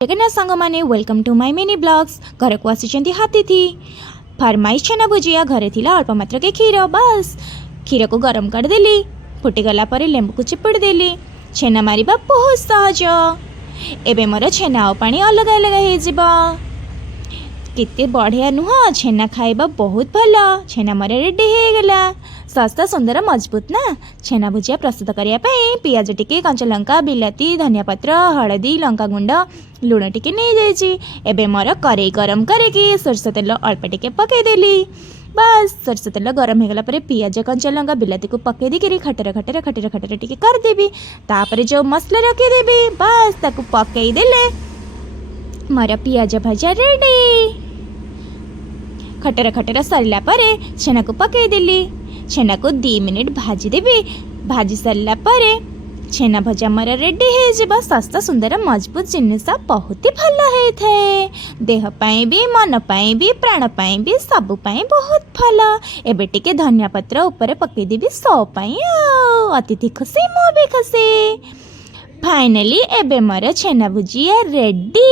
जगन्नाथ सांग मैंने welcome to my mini vlogs घर को आसी हाथी थी फरमाइश छेना भुजिया घरे थिला अल्प मात्र के क्षीर बस क्षीर को गरम कर देली फुटीगला पर लेंबू को चिपुड़ी देली छेना मारिबा बहुत सहज एबे मोर छेना और पानी अलग अलग हो केते बढ़िया नुह छेना खाइबा बहुत भल छेना मोर रेडी हो गला सस्ता सुंदर मजबूत ना छेना भुजिया प्रस्तुत करने पियाज टिके कंचा लंका बिलाती धनिया पत्र हलदी लंका गुंड लुण टिके नहीं जाइए एबे मोर कड़े गरम करके सोरष तेल अल्प टिके पकईदेली बस सोरष तेल गरम होगला पियाज कंचा लंका बिलाती को पकई देकर खटर खटर खटर खटर टिके करदेवी तापर जो मसला रखीदेवी बस ताकू पकईदेले मोर पियाज भजा रेडी खटर खटर सरला परे छेना को पकईदेली छेना को 2 मिनिट भाजीदेवी भाजी सरला परे छेना भजा मोर रेडी हो सस्ता सुंदर मजबूत जिनिस बहुत ही भल होता है देह पाई भी मन पाई भी प्राण पाई भी सब पाई बहुत भल एबे टिके धनिया पत्र ऊपर पकईदेवी सौ पाई अतिथि खुशी मु भी खुशी फाइनली एबे मोर छेना भुजिया रेडी।